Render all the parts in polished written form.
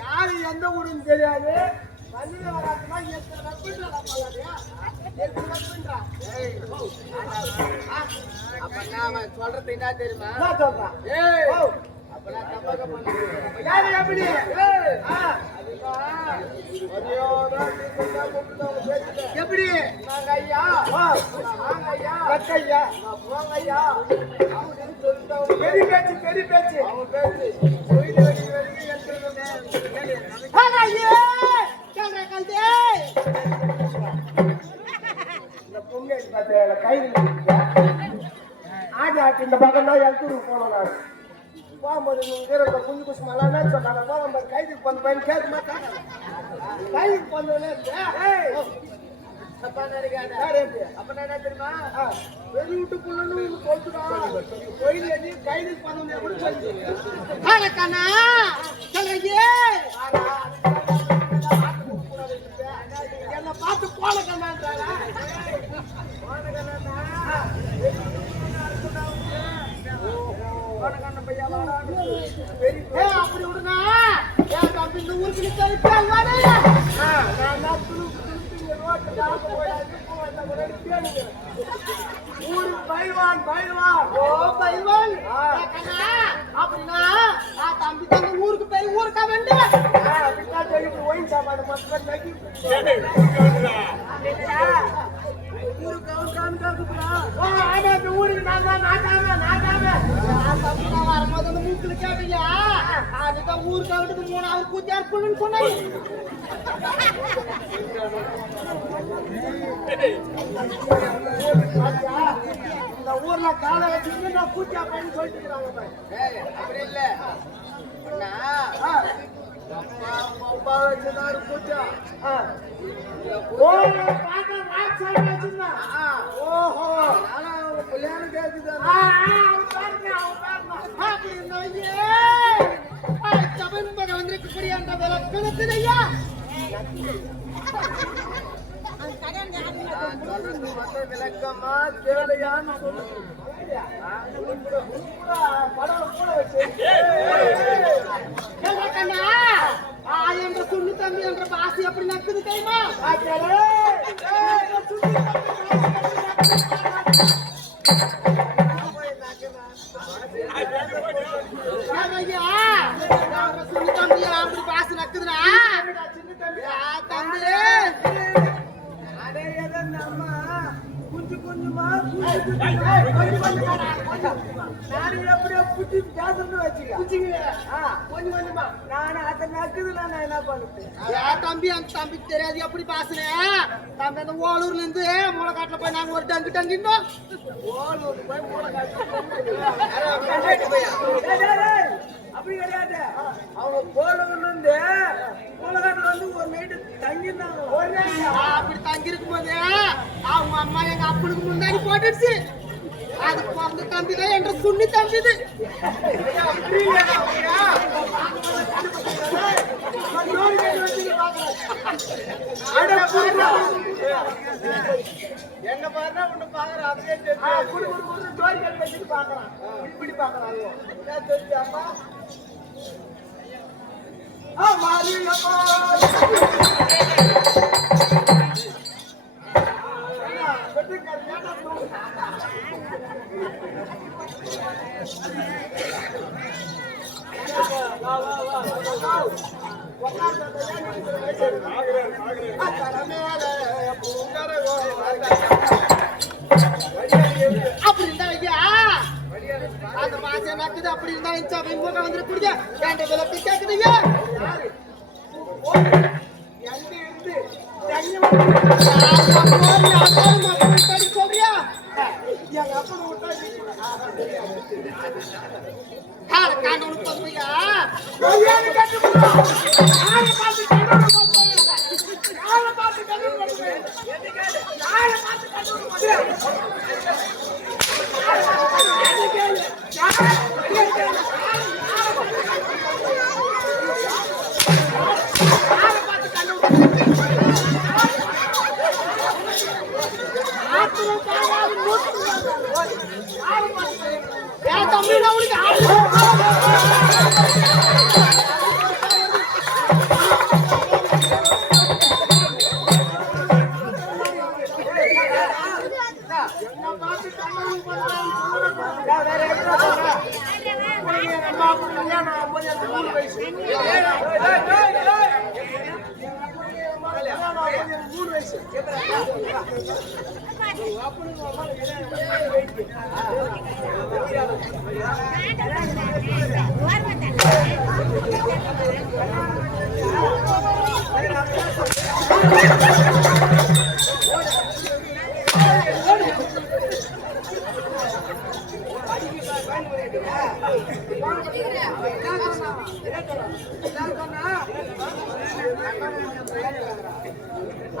யாரு எந்த ஊருன்னு தெரியாது. சொல்றது என்ன தெரியுமா? எப்படி ஐயா ஐயா ஐயா பெரிய பேச்சு பெரிய பேச்சு அவன் பேச்சு இந்த பொங்கல் கைது ஆடி ஆட்டி இந்த பக்கம் தான் எழுத்தூருக்கு போனோம். நான் போகும்போது நீங்க குஞ்சு குசு மலான்னு சொன்னாங்க. போகும்போது கைதுக்கு போன பையன் கேட்க மாட்டாங்க. கைதுக்கு போனோடனே அப்ப என்ன தெரியுமா? வெளியூட்டுக்குள்ளன்னு சொல்லுறான். கோயில் எண்ணி கைதுக்கு போனோம் எப்படி சொல்லி என்ன பார்த்து போன கண்ணான்றாங்க. அப்படி விடுங்க. இந்த ஊருக்கு பயில்வான் பயில்வான் பயில்வான் அப்படின்னா தம்பி தங்க ஊருக்கு போய் ஊருக்கா வேண்டிய ஒயின் சாப்பாடு மட்டும் ஊருக்கு வரும்போது அந்த மூக்குல கேட்டீங்க. அதுதான் ஊருக்கு அவட்டுக்கு 3வது கூத்தியார் பொண்ணுன்னு சொன்னாங்க. இந்த ஊர்ல காலை வச்சுட்டு நான் கூத்தியா பையன் சொல்லிட்டு இருக்காங்க. அப்படி இல்ல கூத்தியா வந்திருக்கக்கூடிய அந்த விளக்கணத்தையா விளக்கமா தேவையான்னு சொல்லு. என்ற சுண்ணு தம்பி என்ற பாசி எப்படி நக்குது தெரியுமா? சுண்ணு தம்பி அப்படி பாசி நக்குதுனா தம்பி கொஞ்சம் கொஞ்சமா எப்படியோ புத்தி பேசணும்னு வச்சுக்க. கொஞ்சம் கொஞ்சமா நான் அதை நக்குதுல நான் என்ன பண்ணுறேன்? தம்பி அந்த தம்பிக்கு தெரியாது எப்படி பாசுனேன். தம்பி அந்த ஓலூர்ல இருந்து மூளைக்காட்டுல போய் நாங்க ஒரு டங்கு டங்கிட்டோம். ஓலூர் போய் அப்படி கிடையாது. அவங்க போலூர்ல இருந்து மூளைக்காட்டுல வந்து ஒரு நைட்டு தங்கிருந்தாங்க. அப்படி தங்கி இருக்கும் போது அவங்க அம்மா எங்க அப்பனுக்கு முன்னாடி போட்டுடுச்சு. அது அந்த தம்பி தான் என்ற சுண்ணி தம்பி இது. என்ன பாருன்னா ஒண்ணு பாக்குறேன் அதே ஜோடி கட்டி வச்சுட்டு பாக்குறான் இப்படி பாக்குறாங்க தெரியாமா அப்படி இருந்தா ஐயா அந்த மாசம் நடக்குது. அப்படி இருந்தா முகம் வந்துட்டு குடிக்க என்ற விளக்கு கேக்குதுங்க. சொல்றியா எங்க அப்பா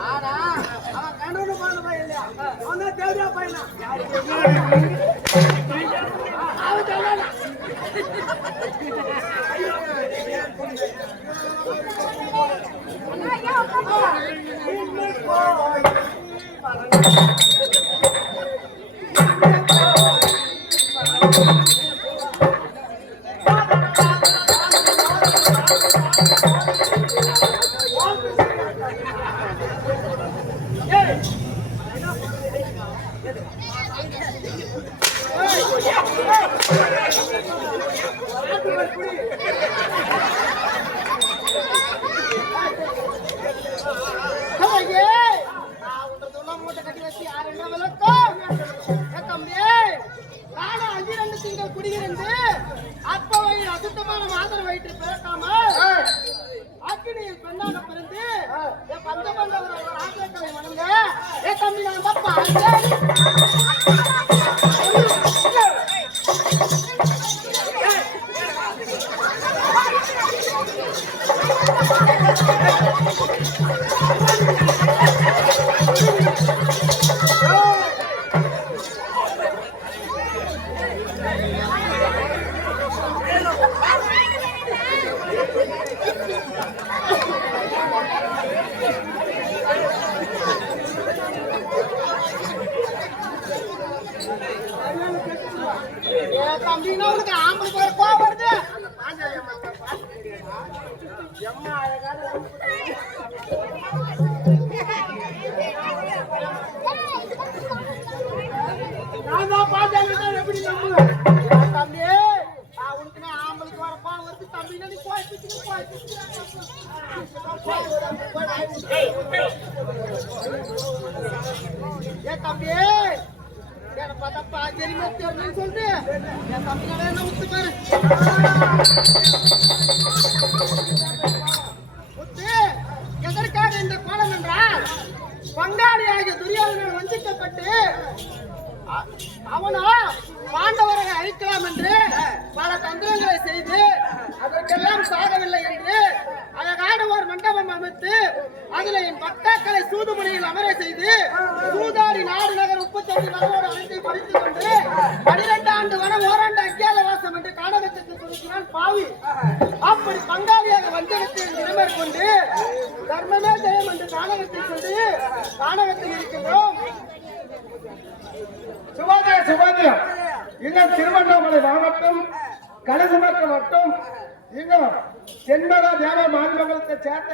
ஆனா அவன் கண்டோன்னு பாடுவா இல்லையா அவன் தான் தேவையா பையனா குடியிருந்து அப்பவை அசுத்தமான மாதர் வயிற்று பிறக்காம அக்கினியில் பெண்ணாக பிறந்து பந்த பந்தவர் ராஜாக்களை வணங்க ஏ தம்பி நான் தப்பா தம்பின்னா உனக்கு ஆம்பளை போய் கோவம் வருது நான் தான் பார்த்தேன் எப்படி தம்பி உனக்கு ஆம்பளைக்கு வர கோவம் வருது தம்பின்னா நீ ஏ தம்பி பார்த்தா தெரியுமா தெரியலன்னு சொல்லிட்டு என் தம்பினால என்ன விட்டு பாரு முத்து எதற்காக இந்த கோலம் என்றால் பங்காளியாகிய துரியோதனன் வஞ்சிக்கப்பட்டு அவனோ பாண்டவரை அழிக்கலாம் என்று பல தந்திரங்களை செய்து அதற்கெல்லாம் சாகவில்லை என்று அழகான ஒரு மண்டபம் அமைத்து அதில் என் பக்தாக்களை சூதுமணியில் அமர செய்து சூதாடி நாடு நகர் 39 நகரோடு அனைத்தையும் படித்துக் கொண்டு பாவி அப்படி பங்காளியாக வஞ்சகத்தில் இடமேற்கொண்டு தர்மமே ஜெயம் என்று நாடகத்தில் சொல்லி நாடகத்தில் இருக்கின்றோம். சுபாஜியம் இன்னும் திருவண்ணாமலை மாவட்டம் கலசமற்ற மட்டும் இன்னும் தென்மகா தேவ மாநிலத்தை சேர்ந்த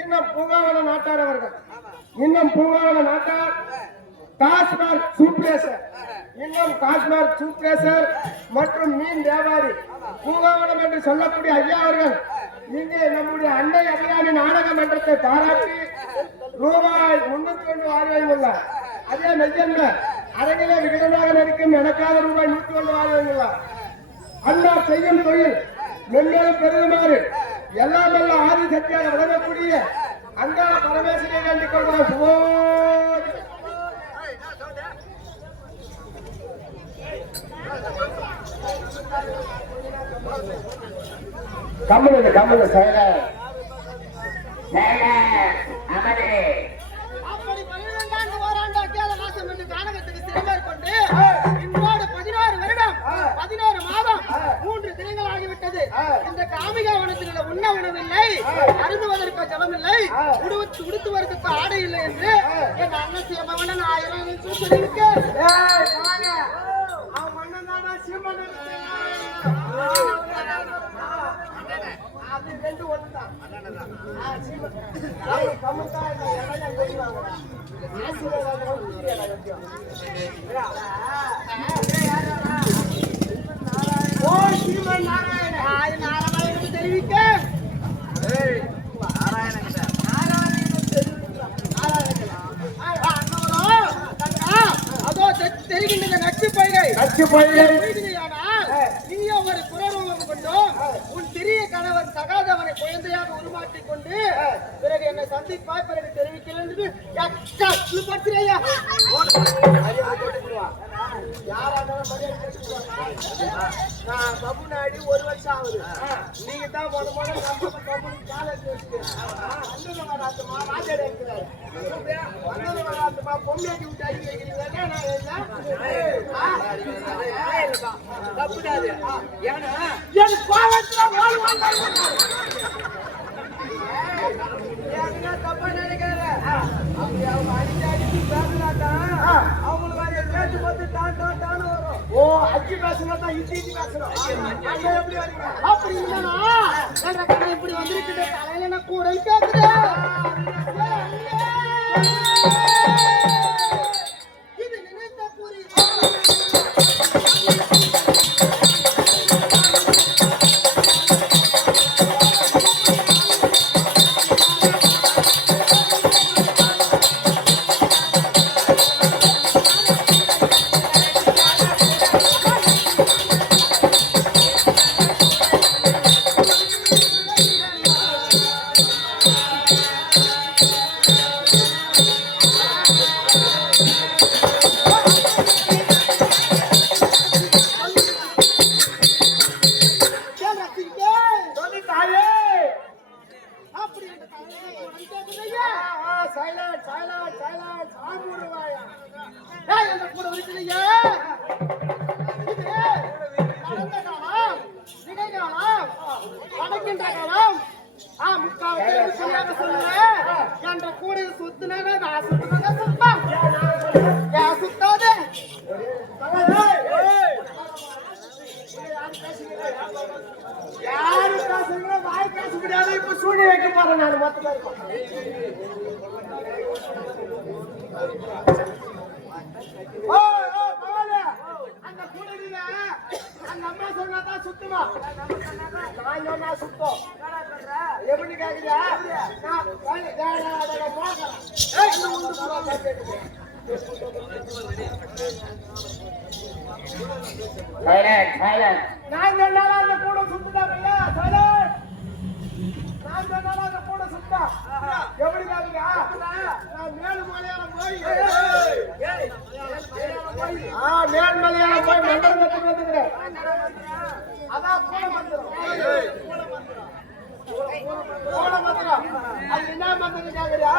இன்னும் பூங்காவன நாட்டார் அவர்கள் இன்னும் பூங்காவன நாட்டார் டாஸ்மாக் சூப்பரேசர் இன்னும் டாஸ்மாக் சூப்பரேசர் மற்றும் மீன் வியாபாரி பூங்காவனம் என்று சொல்லக்கூடிய ஐயா அவர்கள் இங்கே நம்முடைய அன்னை அபிராமி நாடக மன்றத்தை பாராட்டி ரூபாய் 301 வாரியுள்ளார். அதே மெய்யன்ல அரங்கிலே விகிதமாக நடிக்கும் எனக்காக ரூபாய் 101 வாரியுள்ளார். அண்ணா செய்யும் தொழில் மென்மேலும் பெருகுமாறு எல்லாம் வல்ல ஆதி சக்தியாக விளங்கக்கூடிய அங்கா பரமேஸ்வரியை வேண்டிக் கொள்கிறோம். கம்மல சைல அமரே அப்படி 12 ஓராண்டு அத்தியாத மாசம் என்று நாடகத்துக்கு சிறமேற்கொண்டு இன்றோடு 16 வருடம் 11 மாதம் 3 தினங்கள் ஆகிவிட்டது. இந்த காமிகா வனத்தில் உண்ண உணவில்லை, அருந்துவதற்கு ஜலமில்லை, உடுத்துவதற்கு ஆடை இல்லை என்று என் அண்ணன் சிவமகன் 1000 சொல்லியிருக்க அவன் மன்னன் தானா சிவமகன் அது 2 ஒண்ணுதான். தெரிவிக்க அதோ தெரிகின்ற நச்சு பைகை நீயோ ஒரு குரரூபம் கொண்டோம் உன் சிறிய கணவன் சகாதவனை குழந்தையாக உருமாற்றிக் கொண்டு பிறகு என்னை சந்திப்பாய், பிறகு தெரிவிக்கல பபுநாடி 1 வருஷம் ஆகுது. நீங்க தான் பொம்மையாக்கி விட்டு அடி வைக்கிறீங்க. தப்புடாது ஏன்னா எனக்கு தப்பா நினைக்காத. அப்படி அவங்க அடிச்சு அடிச்சு பேசுறாதான் அவங்களுக்கு பேச்சு பார்த்து டான் வரும். ஓ அச்சு பேசுனா தான் இச்சி பேசணும். எப்படி வரீங்க அப்படி இல்லைன்னா இப்படி வந்துருக்கு தலையில நான் கூட கேட்குறேன். இது நினைத்த கூறி என்ற கூட சுத்துனா நான் சுத்தாது யாரு பேசுறீங்க வாய் பேச முடியாது. இப்ப சூழ்நிலை வைக்க போறேன் நான் மொத்தமா இருக்கும். அந்த கூடையில அந்த அம்மா சொன்னாதான் சுத்துமா, நான் சொன்னா சுத்தம். எப்படி கேக்குதா? நான் சொன்னாலும் அந்த கூட சுத்துட்டாங்க. நான் சொன்னாலும் அந்த கூட சுத்தா எப்படி கேக்குதா? நான் மேல் மலையாளம் போய் மேல் மலையாளம் போய் மண்டலம் வந்துக்கிறேன். அதான் போல மந்திரம். அது என்ன மந்திரம் கேக்குறியா?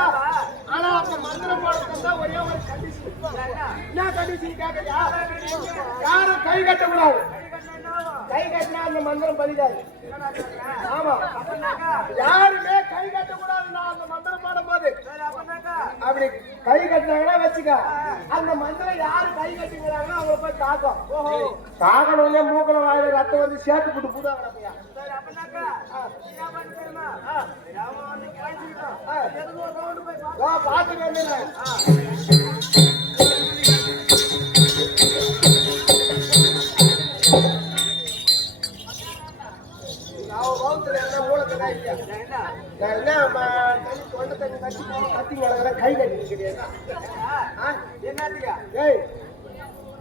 ஆனா அந்த மந்திரம் போட ஒரே ஒரு கண்டிஷன். என்ன கண்டிஷன் கேக்குறியா? யாரும் கை கட்ட கூடாது. கை கட்டினா அந்த மந்திரம் பலிக்காது. ஆமா, யாருமே கை கட்ட கூடாது. நான் அந்த மந்திரம் பாடும் போது அப்படி கை கட்டினாங்கன்னா வச்சுக்க, அந்த மந்திரம் யாரு கை கட்டிங்கிறாங்களோ அவங்க போய் தாக்கும். தாக்கணும்னே மூக்கல வாயில ரத்தம் வந்து சேர்த்து போட்டு போடுவாங்க. பாத்துட்டு வந்து கை கட்டி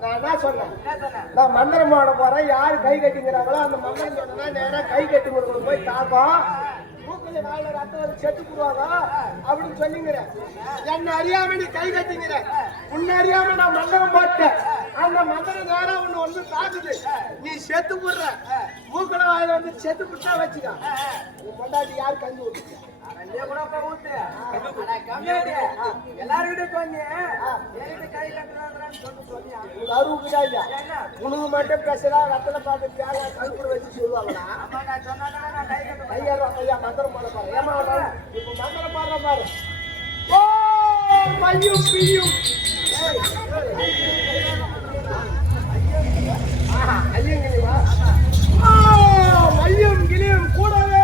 நான் என்ன சொன்னேன், நான் மந்திரம் பாட போறேன். யாரு கை கட்டிங்கிறாங்களோ அந்த மந்திரம் சொன்னா நேரம் கை கட்டி கொடுக்கணும் போய் தாக்கம். மூக்கல வாயில ரத்தம் வந்து செத்து போடுவாங்க அப்படின்னு சொல்லிங்கிறேன். என்ன அறியாம நீ கை கட்டிங்கிற, உன்னை அறியாம நான் மந்திரம் போட்டேன். அந்த மந்திரம் நேரம் ஒண்ணு வந்து தாக்குது, நீ செத்து போடுற. மூக்கல வாயில வந்து செத்து போட்டா வச்சுக்க. கொண்டாட்டி யாரு கஞ்சி ஊத்துக்க உனக்கு மட்டும் பேசலா ரத்தன பார்த்து கழுப்புட வச்சு சொல்லுவாங்களா? கையா மந்திரம் பாட பாரு. ஏமா இப்ப மந்திரம் பாடுற பாரு. ஓ மையும் பியும் ஐயங்கிலிவா மையும் கிளியும் கூடவே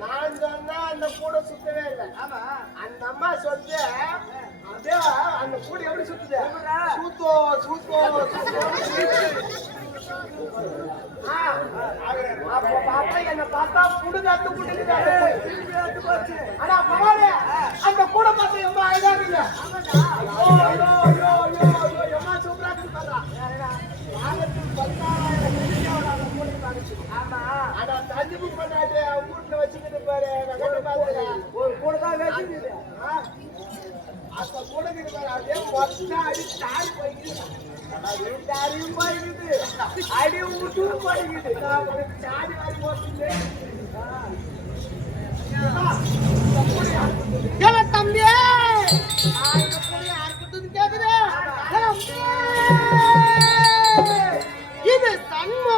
நான் சொன்னா அந்த கூட சுத்தவே இல்லை. அந்த அம்மா சொல்ல அப்படியே அந்த கூட எப்படி சுத்துது? சூத்தோ சூத்தோ என்ன பார்த்தா புடுங்காத்து புடுங்குது. ஆனா பரவாயில்ல, அந்த கூட பார்த்து எம்மா அழகாங்க. எம்மா சூப்பரா பண்றா. ஆனா தஞ்சு புக் பண்ணாட்டு வீட்டுல வச்சுக்கிட்டு பாரு. ஒரு கூட தான் வச்சுக்கிட்டு அந்த கூடக்கிட்டு பாரு. அப்படியே மொத்தம் அடி தாடி போய்க்குது. தாடியும் போய்க்குது, அடி விட்டு போய்க்குது. சாடி வாடி போட்டு தம்பி கேக்குது. இது சண்முக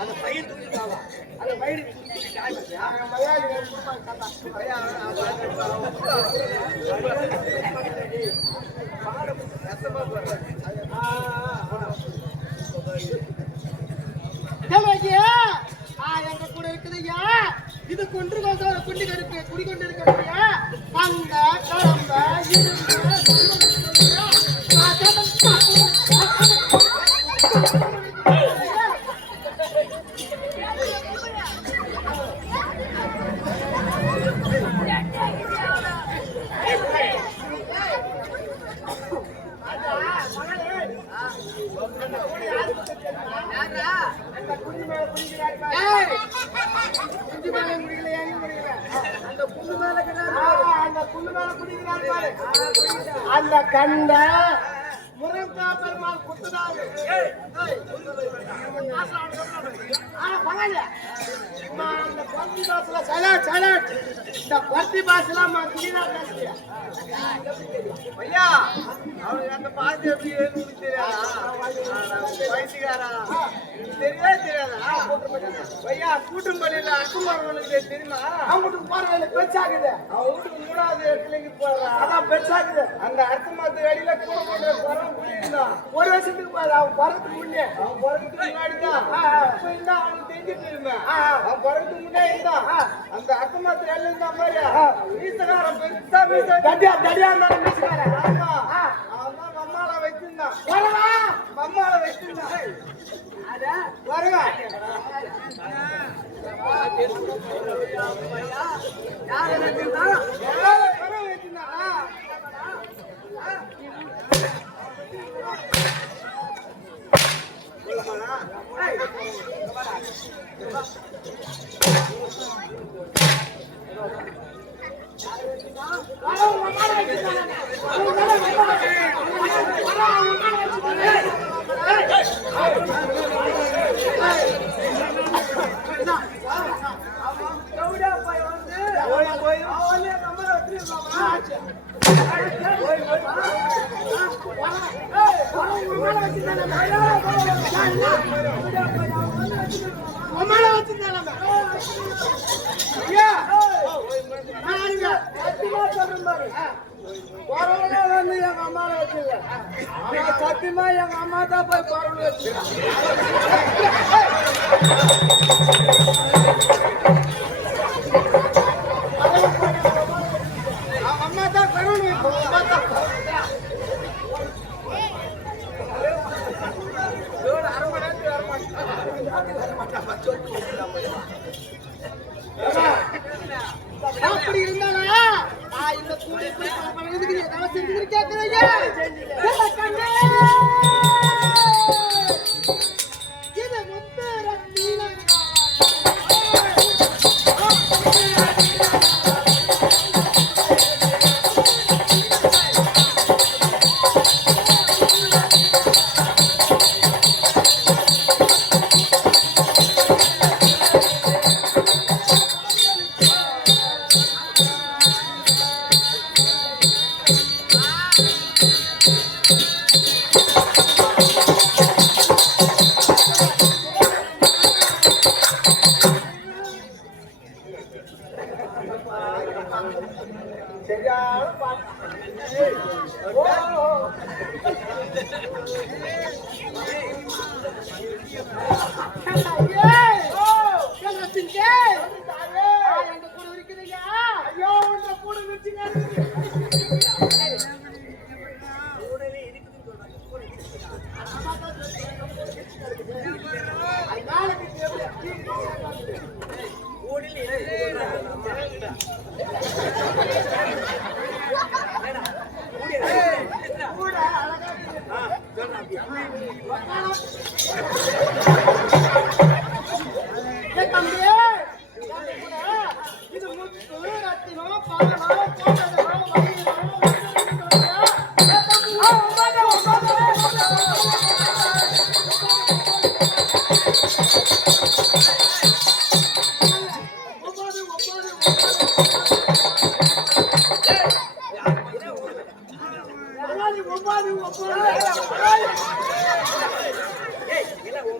அந்த பையன் தூக்கிட்டாவா அந்த பையன் எங்க கூட இருக்குதுயா இது குண்டு குடிக்கொண்டு இருக்கிறையா அந்த அந்த கண்ட முருகா பெருமாள் குத்துதாரு இந்த பர்த்தி பாசல ஐயா அவனுக்கு அந்த பாட்டு எப்படி தெரியாதா தெரியவே தெரியாதா ஐயா கூட்டும் பள்ளியில அக்குமாரவனுக்கு தெரியுமா அவங்க வீட்டுக்கு போற பெருசாகுது அவன் வீட்டுக்கு 3வது இடத்துலக்கு போறான் அதான் பெருசாகுது அந்த அர்த்தமாத்து வெளியில கூட போட்டு குரம் குடியிருந்தான் ஒரு வருஷத்துக்கு போகுது அவன் பிறகுக்கு முன்னே அவன் பிறகுக்கு முன்னாடி தான் இப்ப இருந்தா அவனுக்கு தெரிஞ்சு தெரியுமா அவன் பிறகுக்கு முன்னாடி இருந்தான் அந்த அர்த்தமாத்து வெளில இருந்தா மாதிரி வீசக்காரன் பெருசா வீச தடியா இருந்தாலும் வீசுக்காரன் ஆமா அவன் தான் மம்மால வச்சிருந்தான் மம்மால வச்சிருந்தான் வருவேன் சத்தியமா எங்க அம்மா தான் போய் பரவல் வச்சு அம்மா தான் பரவல் அப்படி இருந்தாலா இந்த கூட ஏதாவது செஞ்சு கேட்கிறீங்க இது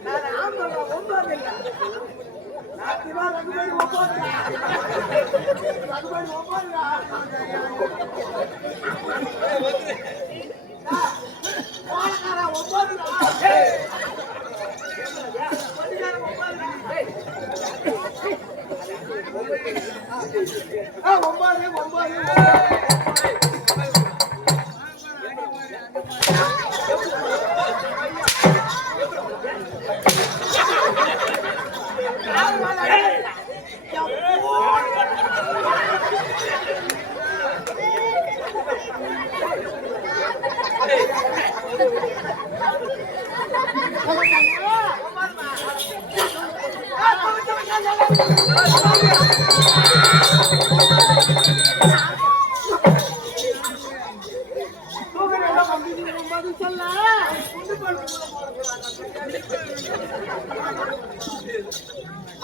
நான் ஆம்பளை 9 இல்ல. நான் தினா ரகுபதி 9. ரகுபதி 9. போனக்கார 9.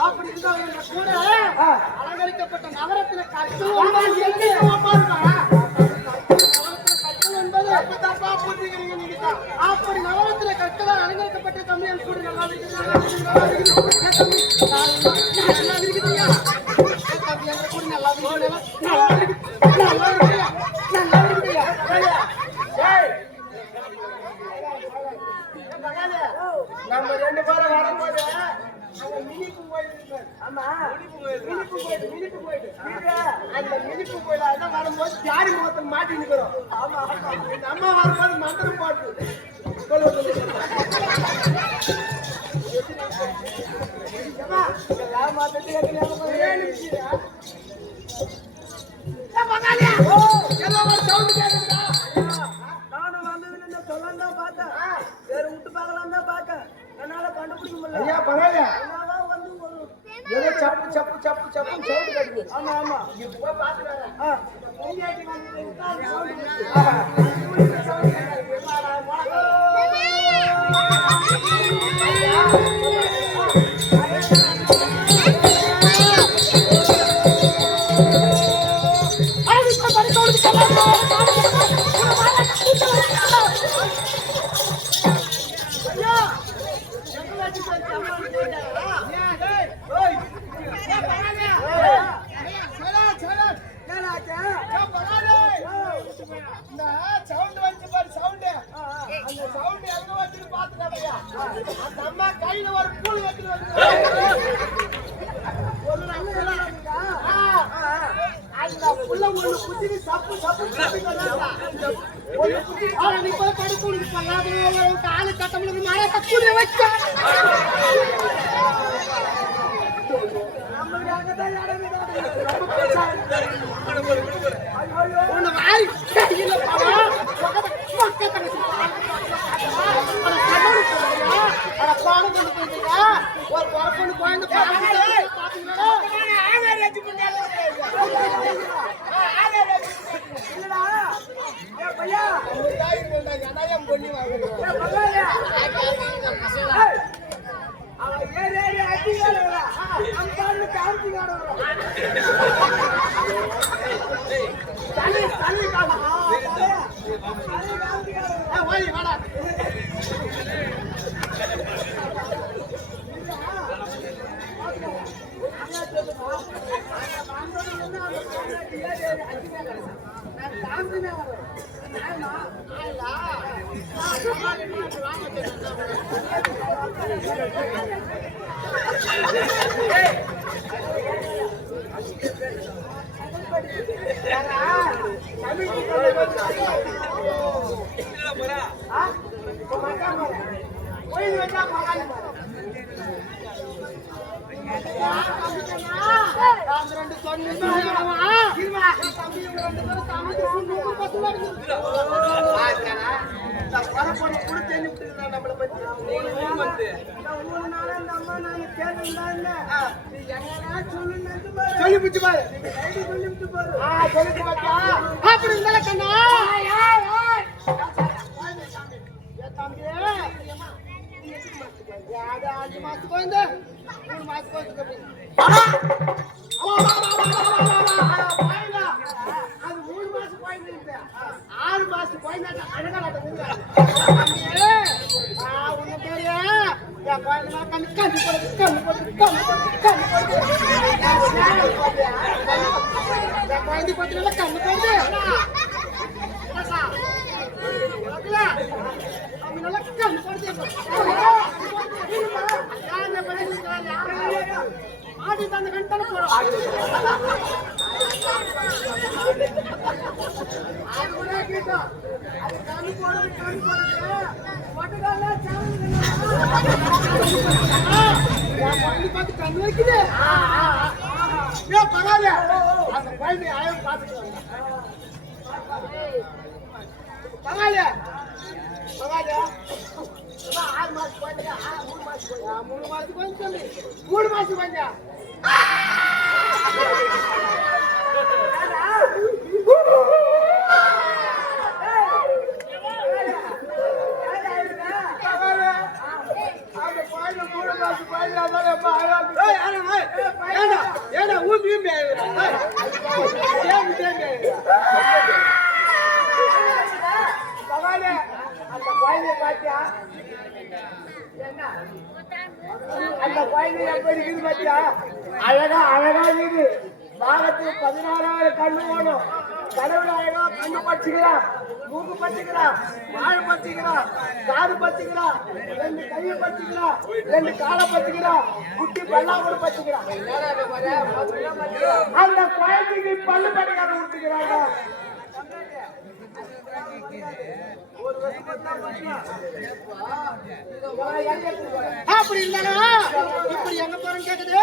அப்படி இருந்தவங்க கூட அலங்கரிக்கப்பட்ட நகரத்துல கட்டு அப்படி நகரத்துல கட்டுதான் அலங்கரிக்கப்பட்ட தமிழ் கூட நல்லா நம்ம 2 பேரும் வரும்போது அந்த மினிப்பு கோயில் இருக்கு. ஆமா மினிப்பு கோயில் அந்த மினிப்பு கோயில தான் வரும்போது ஜாரி முகத்தில் மாட்டி நிக்கிறோம். ஆமா இந்த அம்மா வரும்போது மந்திரம் பாட்டு சொல்லுவது நானும் வந்ததுல சொல்லலாம் பார்த்தேன். வேற விட்டு பார்க்கலாம் தான் பார்த்தேன். என்னால கண்டுபிடிக்க முடியல. ஐயா பரவாயில்ல அதனால வந்து ஒரு ஏதோ சப்பு சப்பு சப்பு சப்புன்னு சவுண்ட் கேட்குது. ஆமா ஆமா இப்போ போய் பார்த்துக்காரன் பொய்யாட்டி வந்து ஆறு மாசம் போய் பார்த்து நல்லா கண்ணு போகுது நல்லா கண்ணு போடுது ஆடி தந்த கண்டன போறோம் அது கூட கேட்டோம் அது கண்ணு போடுது ஒட்டுக்கால பார்த்து கண்ணு வைக்குது பரவாயில்ல அந்த பையனை ஆயம் பார்த்துட்டு வந்தேன் பரவாயில்ல பரவாயில்ல 6 மாசம் போயிட்டு 3 மாசத்துக்கு வந்து சொல்லி 3 மாசம் வந்தா அந்த குழந்தை எப்படி இருக்குது பாத்தியா அழகா அழகா இருக்குது பாகத்துக்கு 16 கண்ணு ஓடும் கடவுள் அழகா கண்ணு பச்சுக்கிறான் மூக்கு பச்சுக்கிறான் வாழை பச்சுக்கிறான் காது பச்சுக்கிறான் 2 கையை பச்சுக்கிறான் 2 காலை பச்சுக்கிறான் குட்டி பல்லாவோடு பச்சுக்கிறான் அந்த குழந்தைக்கு பல்லு பட்டுக்கார விட்டுக்கிறாங்க அப்படி இருந்தாலும் இப்படி எங்க போறேன்னு கேக்குது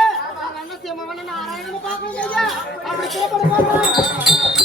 என்ன செய்ய நாராயணன் பாக்கணும் அப்படி கேட்கணும்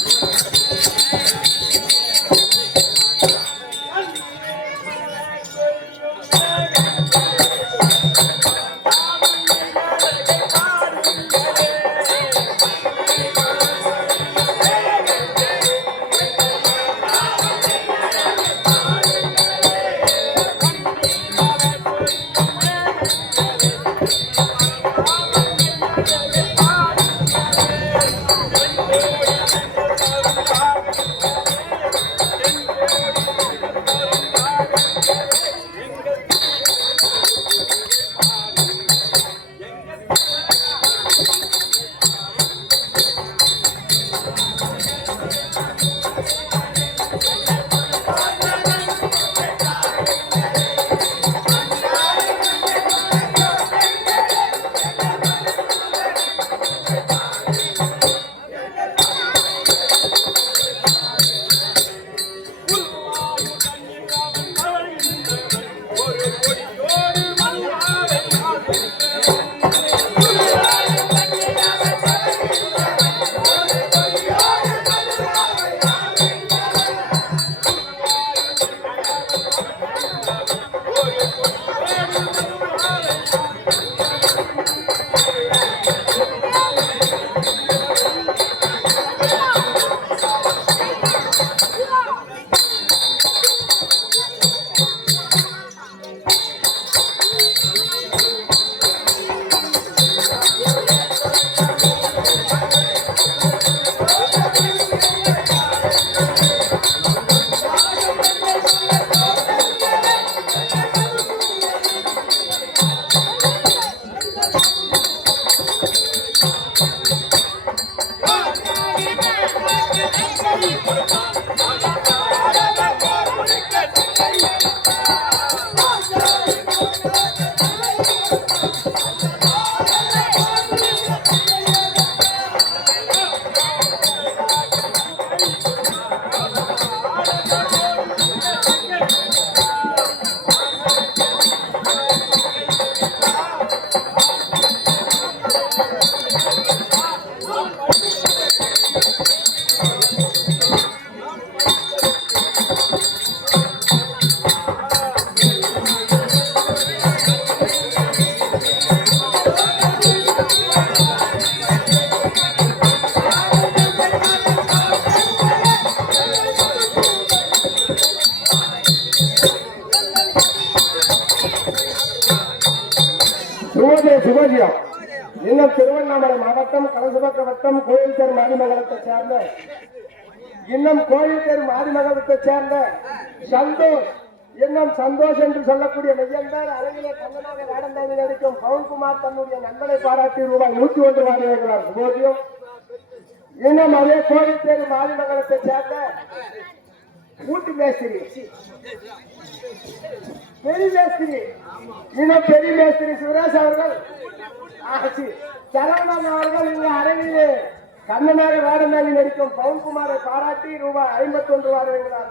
சுபஜியம் இன்னும் திருவண்ணாமலை மாவட்டம் கலசபக்க வட்டம் கோயில் தெரு மாரிமங்கலத்தை சேர்ந்த இன்னும் கோயில் தெரு மாரிமங்கலத்தை சேர்ந்த சந்தோஷ் இன்னும் சந்தோஷ் என்று சொல்லக்கூடிய மெய்யன்பார் அரங்கிலே தங்கமாக வேடந்தாங்கி நடிக்கும் பவுன்குமார் தன்னுடைய நண்பனை பாராட்டி ரூபாய் 101 வாங்கியிருக்கிறார். சுபோதியம் இன்னும் அதே கோடித்தேரு மாரிமங்கலத்தை சேர்ந்த ஊட்டி மேஸ்திரி பெரிய மேஸ்திரி இன்னும் பெரிய மேஸ்திரி சுரேஷ் அவர்கள் சரவணன் அவர்கள் இங்கு அரங்கிலே கண்ணனாக வேடமேலி நடிக்கும் பவுன்குமாரை பாராட்டி ரூபாய் 51 வழங்குகிறார்.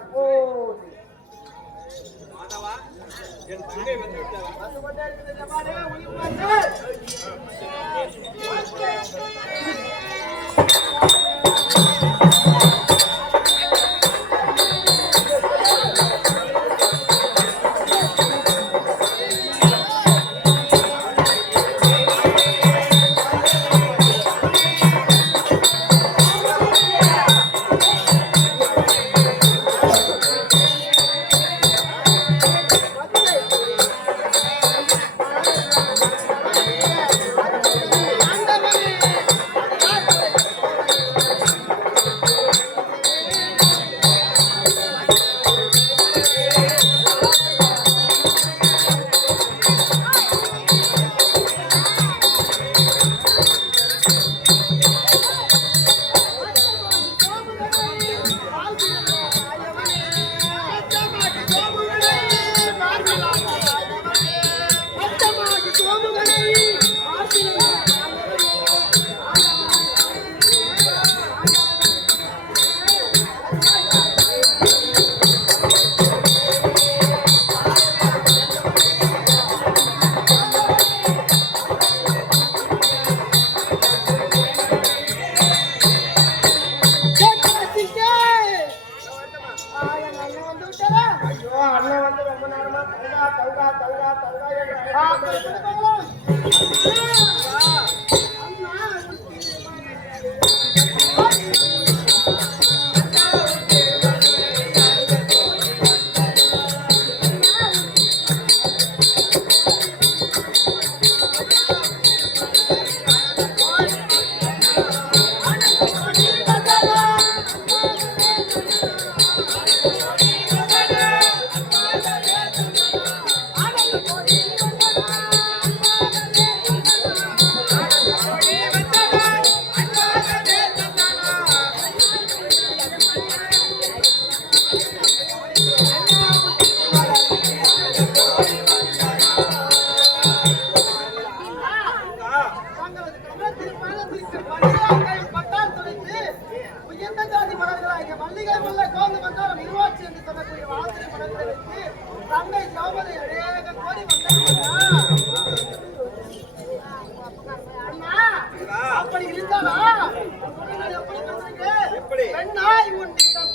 அப்படி இருந்தானா எப்படி பெண்ணாய் உன்னிடம்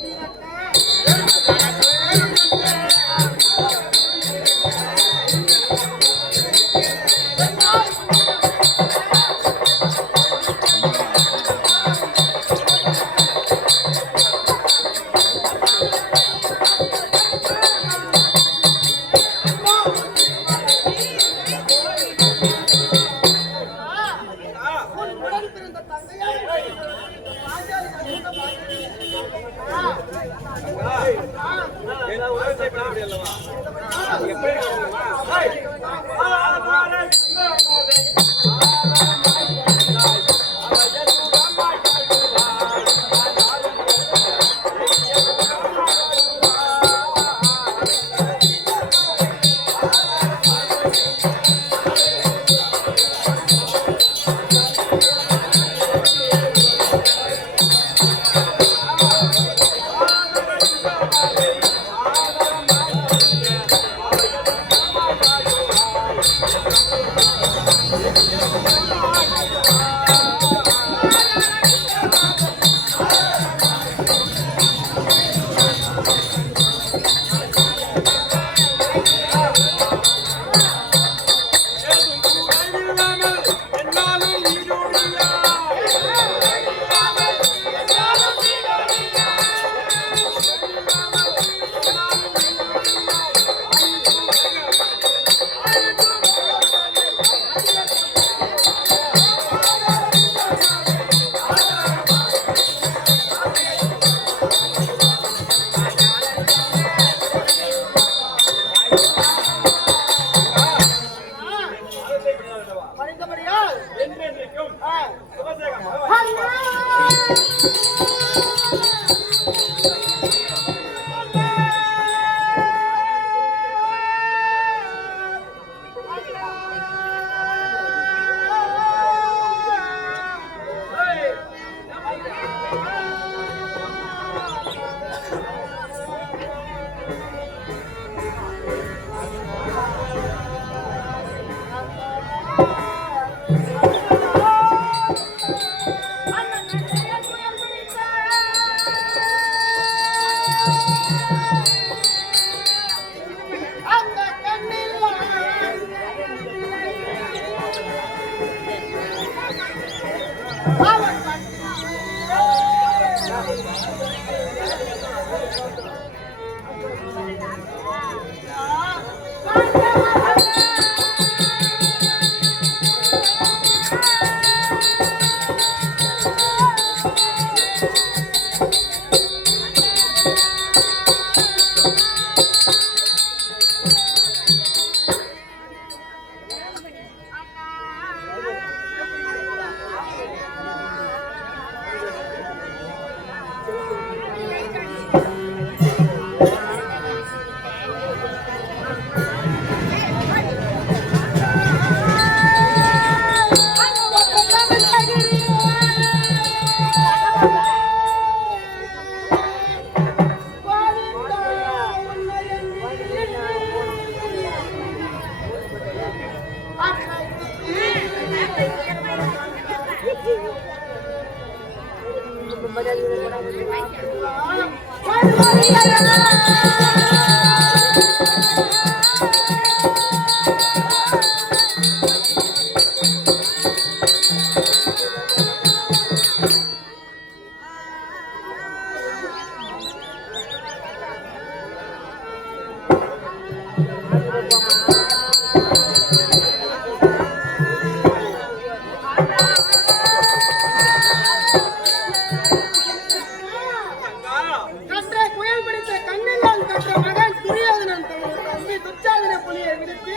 கற்ற புயல் பிடித்த கண்ணில்லால் கற்ற மகன் துரியோதனன் தனது தம்பி துச்சாதன புலியை விடுத்து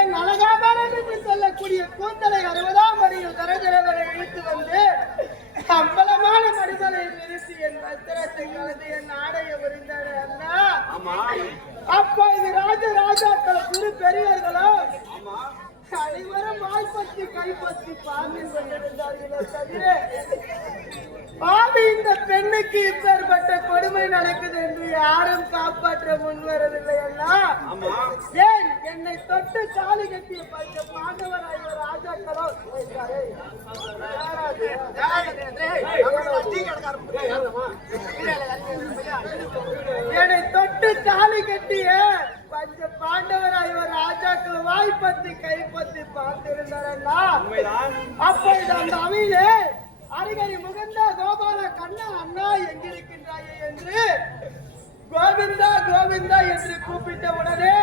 என் அழகாபாரன் என்று சொல்லக்கூடிய கூந்தலை 60ஆம் வரியில் தரதரவரை இழுத்து வந்து அம்பலமான மடிமலை நிறுத்தி என் வஸ்திரத்தை கலந்து என் ஆடையை உரிந்தாட அண்ணா. அப்போ இது ராஜாக்கள் குரு பெரியவர்களும் அனைவரும் வாய்ப்பத்தி கைப்பற்றி பாம்பில் கொண்டிருந்தார்களோ தவிர பாவி இந்த பெண்ணுக்கு இப்பேற்பட்ட கொடுமை நடக்குது என்று யாரும் காப்பாற்ற முன்வரவில்லை எல்லாம். ஏன் என்னை தொட்டு சாலி கட்டிய பஞ்ச பாண்டவராய் ராஜாக்களோ என்னை தொட்டு சாலி கட்டிய பஞ்ச பாண்டவராய் ராஜாக்கள் வாய்ப்பத்தி கைப்பற்றி பார்த்திருந்தாரா. அப்பொழுது அந்த அவையிலே அரிகரி முகந்தா கோபால கண்ணா அண்ணா எங்கிருக்கின்றாயே என்று கோவிந்தா கோவிந்தா என்று கூப்பிட்ட உடனே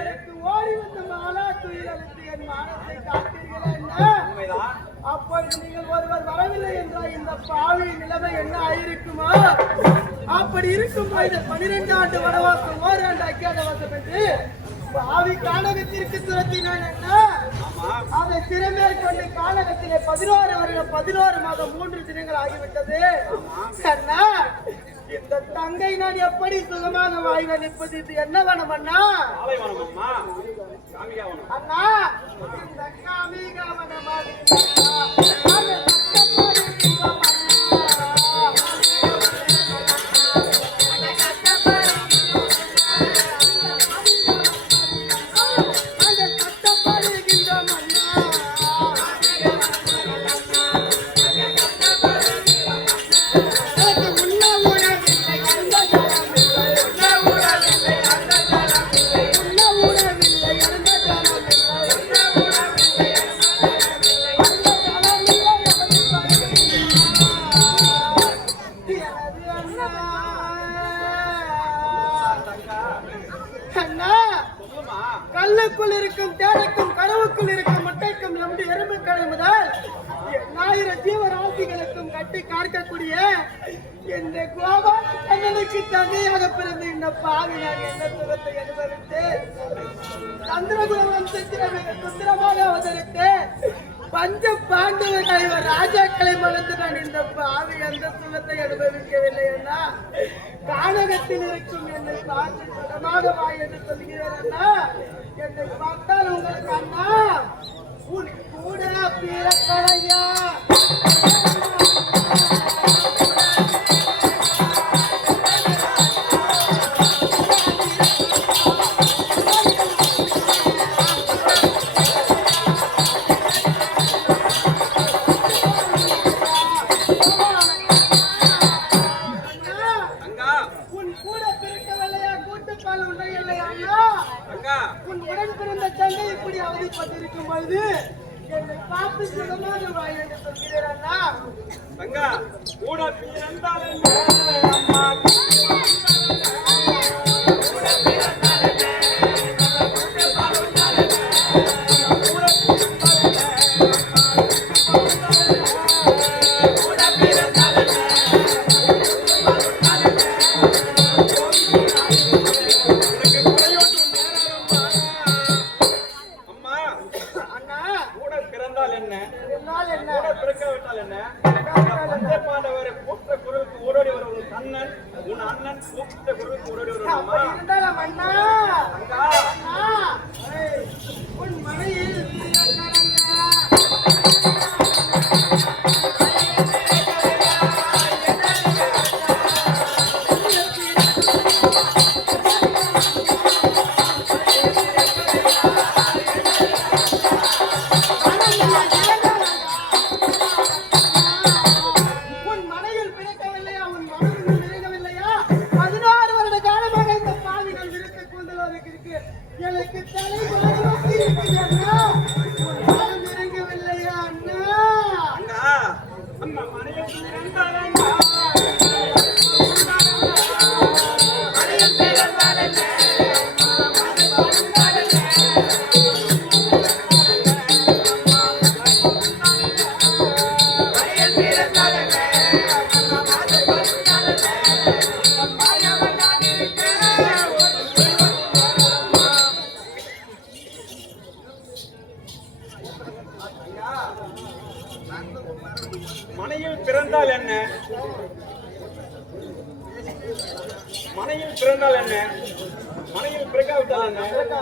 எனக்கு ஓடி வந்து மாலா துயில் அளித்து என் மானத்தை காத்தீர்கள் என்ன. அப்பொழுது நீங்கள் ஒருவர் வரவில்லை என்றால் இந்த பாவி நிலைமை என்ன ஆயிருக்குமா? அப்படி இருக்கும் போது 12 ஆண்டு வனவாசம் ஓராண்டு அக்கியாதவாசம் என்று பாவி கானகத்திற்கு துரத்தினான் என்ன. அதை திறமேற்கொண்டு கானகத்திலே 11 வருடம் 11 மாதம் 3 தினங்கள் ஆகிவிட்டது. அண்ணா இந்த தங்கை நான் எப்படி சுகமாக வாய்வ நிற்பது? இது என்ன வனம் அண்ணா? அண்ணா இந்த காமிகா வனமாக கல்லுக்குள் இருக்கும் தேரைக்கும் கனவுக்குள் இருக்கும் முட்டைக்கும் நம்முடைய எறும்புக்களை முதல் 1000 ஜீவராசிகளுக்கும் கட்டி காக்கக்கூடிய இந்த கோபால கண்ணனுக்கு தங்கையாக பிறந்த இந்த பாவி நான் என்ன சுகத்தை அனுபவித்து சந்திரகுலம் சுத்திரமாக அவதரித்து பஞ்ச பாண்டவர்கள் ராஜாக்களை மறந்து நான் இந்த பாவி அந்த சுகத்தை அனுபவிக்கவில்லை அண்ணா. கானகத்தில் இருக்கும் என்னை பார்த்து சுகமாக வாய் என்று சொல்கிறேன். என்னை பார்த்தால் உங்களுக்கு அண்ணா உன் கூட பிறக்கலையா? உன் உடன் பிறந்த தந்தை இப்படி அவதிப்பட்டிருக்கும் பொழுது என்னை பார்த்து சுகமாக வாய் என்று சொல்கிறேன் அண்ணா. தங்கா கூட பிறந்தால் இருக்கு எனக்கு தலை மாறி இருக்குது அண்ணா உன்னால் இறங்கவில்லையா அண்ணா அண்ணா அம்மா மனையில் பிறந்தாலண்ணா மனையில் பிறந்தாலண்ணா மனையில் பிறந்தால் என்ன மனையில் பிறந்தால் என்ன மனையில் பிறக்காவிட்டால் என்ன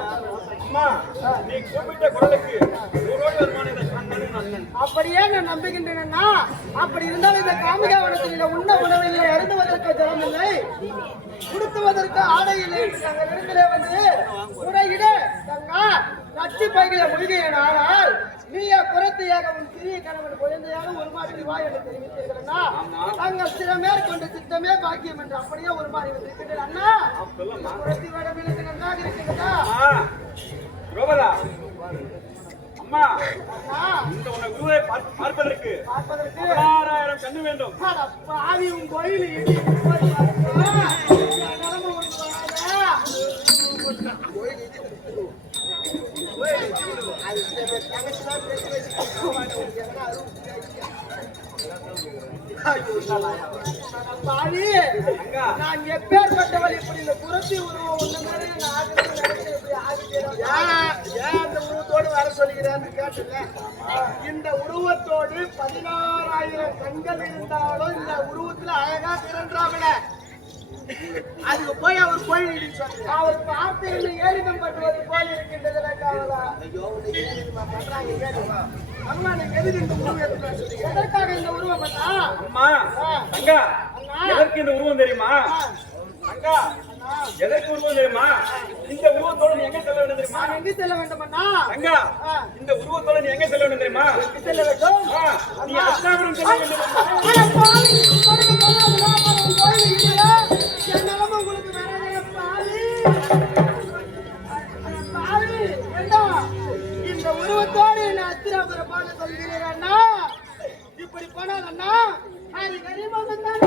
அம்மா நீ கூப்பிட்ட குரலுக்கு ஊரோடு வருமான அண்ணன் அப்படியே நான் நம்புகின்றேன்னா அப்படி இருந்தாலும் இந்த காமிகாவனத்தில் உண்ண உணவில்லை அருந்துவதற்கு ஜலம் இல்லை உடுத்துவதற்கு ஆடை இல்லை என்று நாங்கள் இடத்திலே வந்து முறையிட தங்கா நச்சு பைகளை மொழிகிறேன் ஆனால் நீய புறத்தையாக உன் சிறிய கணவன் குழந்தையாக ஒரு மாதிரி வா என்று தெரிவித்தீர்களா தாங்கள் சிறமேற் கொண்டு சித்தமே பாக்கியம் என்று அப்படியே ஒரு மாதிரி வந்திருக்கின்றேன் அண்ணா புறத்தி வேடம் எனக்கு நன்றாக இருக்கின்றதா அம்மா இந்த உன்னை குருவை பார்ப்பதற்கு 16,000 கண்ணு வேண்டும் பாவி உன் கோயில் பாவி நான் எப்பேற்பட்டவள் இப்படி இந்த புரட்சி உருவம் ஒண்ணு மாதிரி அந்த உருவத்தோடு வர சொல்லுகிறேன் கேட்டுல இந்த உருவத்தோடு 16,000 கண்கள் இருந்தாலும் இந்த உருவத்துல அழகா திரண்டாமல அதுக்கு போய் அவர் கோயில் சொல்லு அவர் பார்த்து ஏறிடம் பட்டுவது போல இருக்கின்றதுல காவலா அம்மா நீங்க எதுக்கு இந்த உருவம் எதற்காக இந்த உருவம் பண்ணா அம்மா தங்கா எதற்கு இந்த உருவம் தெரியுமா தங்கா எதற்கு உருவம் தெரியுமா இந்த உருவத்தோட நீ எங்க செல்ல வேண்டும் தெரியுமா நான் எங்க செல்ல வேண்டும் அண்ணா தங்கா இந்த உருவத்தோட நீ எங்க செல்ல வேண்டும் தெரியுமா செல்ல வேண்டும் நீ அஸ்தாபுரம் செல்ல வேண்டும் என் நிலைமை உங்களுக்கு வேற பாவி இந்த உருவத்தோடு என்ன அத்திராபுரம் பாட சொல்கிறேன் அண்ணா இப்படி போனால் அண்ணா அது கரிமகன் தான்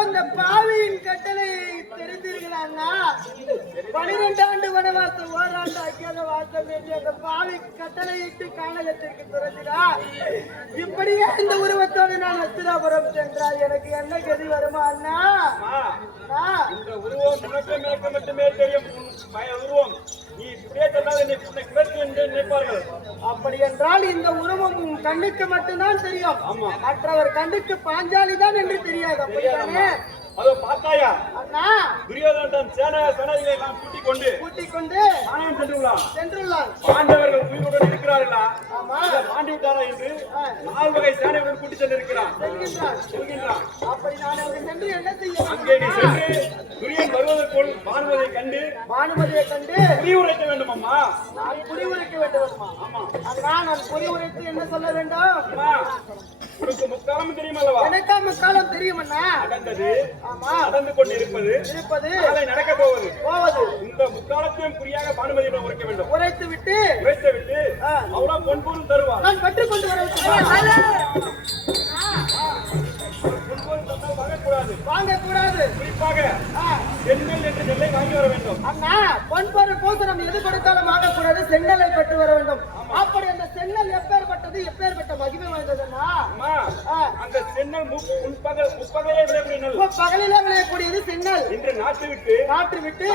அந்த பாவியின் கட்டளை தெரிந்தீர்களா? 12 ஆண்டு வனவாசம் ஓராண்டு அக்கியாத வாசம் வேண்டிய அந்த பாவி கட்டளையிட்டு காணகத்திற்கு துரத்தினார். இப்படியே இந்த உருவத்தோடு நான் அஸ்திராபுரம் சென்றால் எனக்கு என்ன கதி வருமா அண்ணா? இந்த உருவம் உனக்கு மட்டுமே தெரியும். உருவம் நீ நினைப்பார்கள். அப்படி என்றால் இந்த உருவம் கண்ணுக்கு மட்டும்தான் தெரியும், மற்றவர் கண்ணுக்கு பாஞ்சாலி தான் என்று தெரியாது. அப்படித்தானே? அதோ பார்த்தாயா? அந்த அண்ணா துரியோதனன் சேனாதிகளை எல்லாம் கூட்டிக் கொண்டு ஆணையம் சென்றுள்ளார். பாண்டவர்கள் உயிருடன் இருக்கிறார்களா ஆமா. மாண்டு விட்டாரா என்று 4 வகை சேனையுடன் கூட்டி சென்றிருக்கிறான். செல்கின்றார். அப்படி நான் அங்கு சென்று என்ன செய்ய அங்கே நீ சென்று துரியன் வருவதற்குள் பானுவதை கண்டு பானுமதியை கண்டு புரி உரைக்க வேண்டும் அம்மா. நான் புரி உரைக்க வேண்டுமா? ஆமா அண்ணா நான் புரி உரைத்து என்ன சொல்ல வேண்டும்? அம்மா, உனக்கு முக்காலம் தெரியுமல்லவா? எனக்கா முக்காலம் தெரியும் அண்ணா. நடந்தது ஆமா. நடந்து கொண்டு இருப்பது நாளை நடக்க போவது இந்த முக்காலத்தையும் குறியாக பானுமதியிடம் உரைக்க வேண்டும். உரைத்து விட்டு அவ்வளவு பொன்பொருள் தருவார். நான் கற்றுக்கொண்டு வர பொன்பொருள் தந்தால் வாங்கக்கூடாது. வாங்கக்கூடாது. குறிப்பாக சென்னல் என்று நெல்லை வாங்கி வர வேண்டும். அண்ணா பொன்பொருள் பூசணம் எது கொடுத்தாலும் வாங்கக்கூடாது. சென்னலை பெற்று வர வேண்டும். அப்படி அந்த சென்னல் எப்பேற்பட்டது, எப்பேற்பட்ட மகிமை வாய்ந்ததுன்னா அம்மா, அந்த சென்னல் முப்பகலே விளையக்கூடிய நெல். பகலிலே விளையக்கூடியது சென்னல். இன்று நாட்டு விட்டு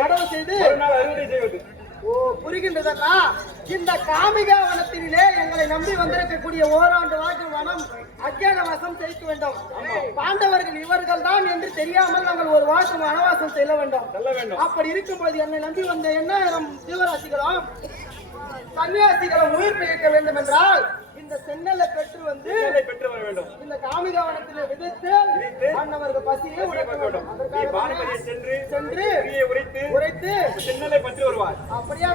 நடவு செய்து ஒரு நாள் அறுவடை செய்வது. ஓ புரிகின்றதா? இந்த காமிகா வனத்திலே எங்களை நம்பி வந்திருக்கக்கூடிய ஓராண்டு வனம் அஜ்ஞான வாசம் செய்ய வேண்டும். பாண்டவர்கள் இவர்கள் தான் என்று தெரியாமல் நாங்கள் ஒரு வாசம் வனவாசம் செல்ல வேண்டும். அப்படி இருக்கும்போது என்னை நம்பி வந்த என்ன ஜீவராசிகளும் சன்னியாசிகளும் உயிர் பிழைக்க வேண்டும் என்றால் இந்த சென்னலை பெற்று வர வேண்டும். இந்த காமிகா வனத்திலே விதைத்து அன்னவர்கள் பசியை உடைக்க வேண்டும். அதற்காக சென்று உரைத்து சென்னலை பற்றி வருவார். அப்படியே